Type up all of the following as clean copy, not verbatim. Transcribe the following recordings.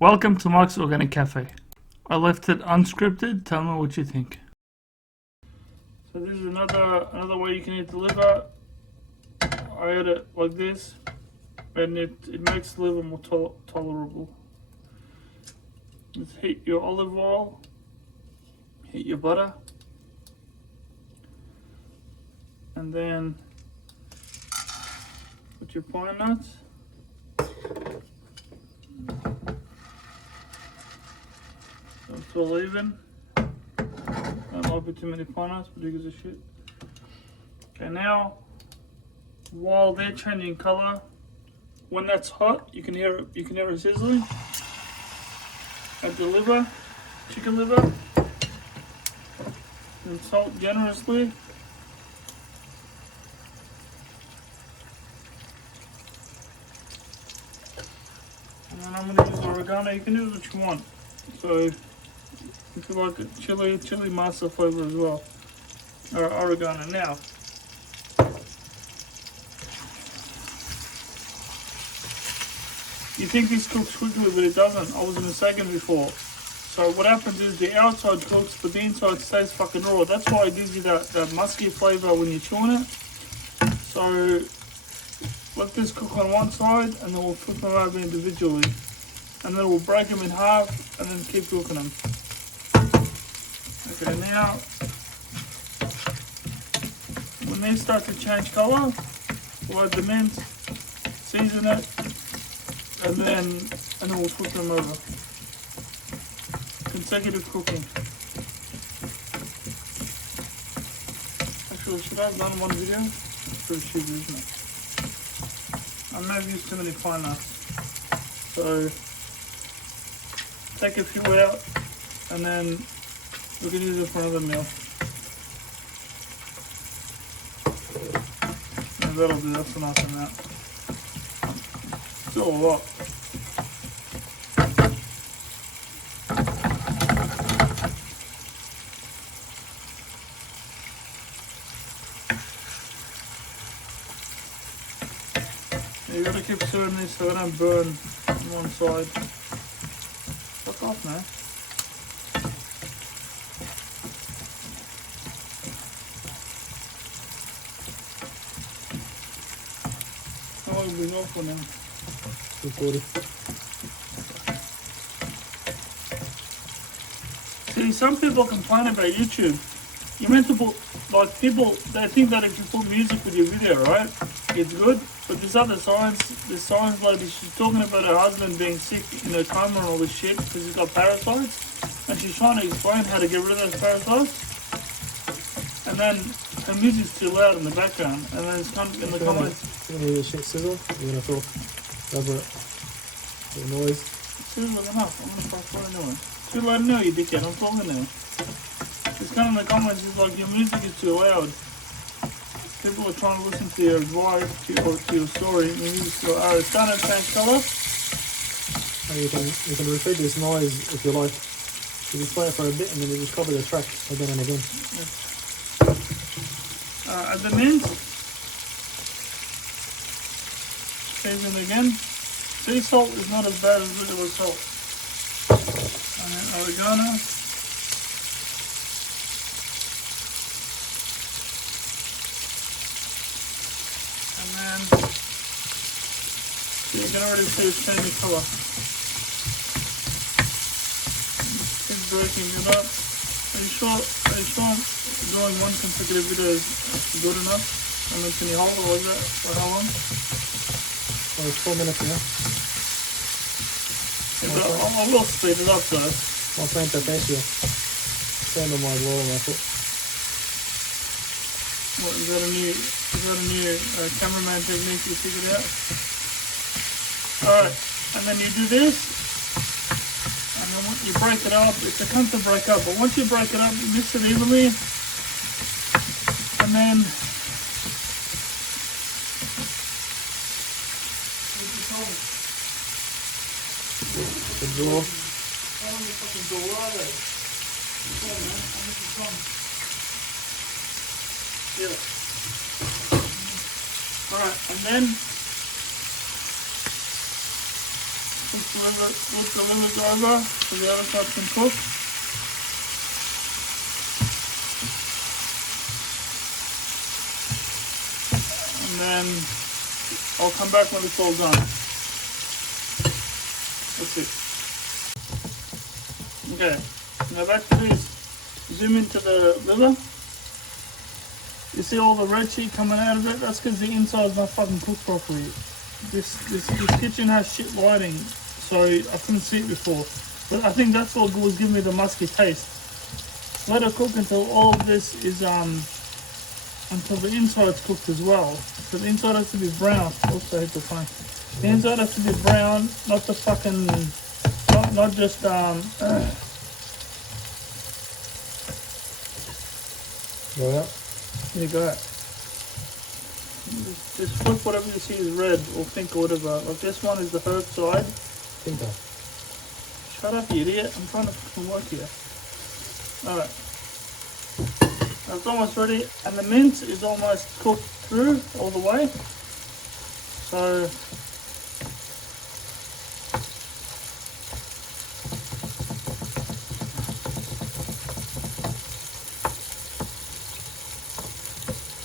Welcome to Mark's Organic Cafe. I left it unscripted. Tell me what you think. So this is another way you can eat the liver. I ate it like this, and it makes the liver more tolerable. Just heat your olive oil, heat your butter, and then put your pine nuts. So it's all even. Don't like it too many pine nuts, but who gives a shit. Okay, now while they're changing color, when that's hot, you can hear it sizzling. Add the liver, chicken liver, and salt generously. And then I'm gonna use oregano. You can use what you want. So if you like a chili master flavor as well, or oregano. Now, you think this cooks quickly, but it doesn't. I was in a second before. So what happens is the outside cooks, but the inside stays fucking raw. That's why it gives you that musky flavor when you're chewing it. So let this cook on one side, and then we'll flip them over individually. And then we'll break them in half, and then keep cooking them. Okay, now, when they start to change color, we'll add the mince, season it, and then we'll flip them over. Consecutive cooking. Actually, should I have done one video? It's pretty stupid, isn't it? I may have used too many pine nuts. So take a few out, and then we can use it for another meal. And that'll do. That's enough in that. Still a lot. You gotta keep stirring these so they don't burn on one side. Fuck off, man. How long have we been off for now? 240. See, some people complain about YouTube. You're meant to put, like, people, they think that if you put music with your video, right, it's good. But this science lady, she's talking about her husband being sick in her coma and all this shit because he's got parasites. And she's trying to explain how to get rid of those parasites. And then her music's too loud in the background. And then it's kind of in the comments. You're going to hear the shit sizzle? You're going to talk over it. The noise. Sizzling enough. I'm going to press play anyway. Too loud now, you dickhead. I'm talking now. It's kind of in the comments, it's like your music is too loud. People are trying to listen to your advice, to your story, and you just go, oh, it's starting to change colour. And you can repeat this noise if you like. You just play it for a bit and then you just copy the track again and again. Yes. At the mince, season again. Sea salt is not as bad as regular salt. And then oregano. And then you can already see it's changing colour. Keep breaking it up. Are you sure doing one consecutive video is good enough? And then can you hold it like that for how long? Well, it's 4 minutes now. Yeah, but I will speed it up though. My friend Patricia stand on my wall and I thought, What, is that a new cameraman technique you figured out? Alright, and then you do this, and then once you break it up, it's a cunt to break up, but once you break it up, you mix it evenly, and then the draw. Alright, and then the livers over so the other side can cook. And then I'll come back when it's all done. That's it. Okay, now back to this. Zoom into the liver. You see all the red shit coming out of it? That's because the inside's not fucking cooked properly. This kitchen has shit lighting, so I couldn't see it before. But I think that's what was giving me the musky taste. Let it cook until all of this is until the inside's cooked as well. So the inside has to be brown. Also hit the phone. The inside has to be brown, not the fucking, not just Yeah. There you go. Just flip whatever you see is red or pink or whatever. Like this one is the herb side. Pinker. Shut up, you idiot. I'm trying to fucking work here. Alright. That's almost ready. And the mince is almost cooked through all the way. So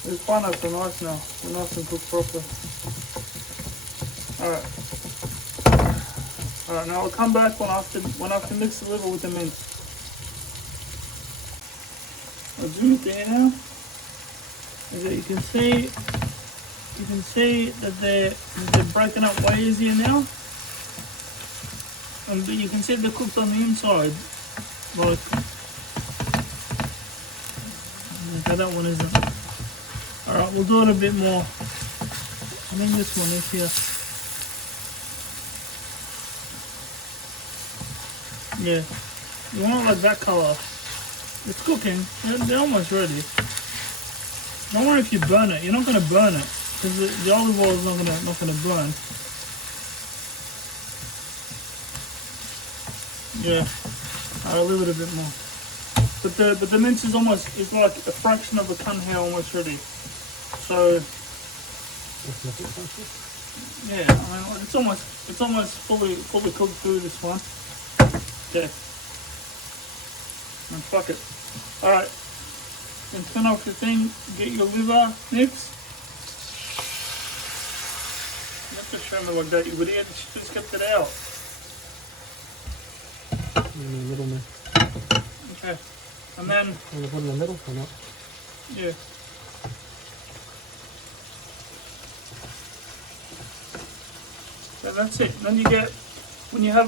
the pineapples are nice now. They're nice and cooked properly. Alright. Alright, now I'll come back when I have to mix the liver with the mince. I'll zoom it there now. As you can see that they're breaking up way easier now. And you can see they're cooked on the inside. Like, okay, that one isn't. Alright, we'll do it a bit more. I think this one is here. Yeah. You want it like that colour. It's cooking. They're almost ready. Don't worry if you burn it. You're not going to burn it. Because the olive oil is not going to burn. Yeah. I'll leave it a bit more. But the mince is like a fraction of a can here almost ready. So yeah, I mean it's almost fully cooked through this one. Okay. And fuck it. Alright. Then turn off your thing, get your liver mix. You have to show me like that, you idiot. You just kept it out. In the middle now. Okay. And then Want to put in the middle or not? yeah. So that's it. Then you get when you grab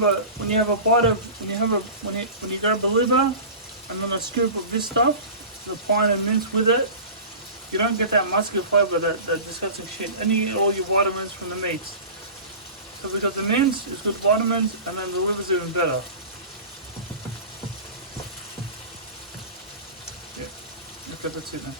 the liver and then a scoop of this stuff, the pine and mince with it, you don't get that musky flavour, that disgusting shit. Then you get all your vitamins from the meats. So because the mince is good vitamins and then the liver's even better. Yeah. Okay, that's it then.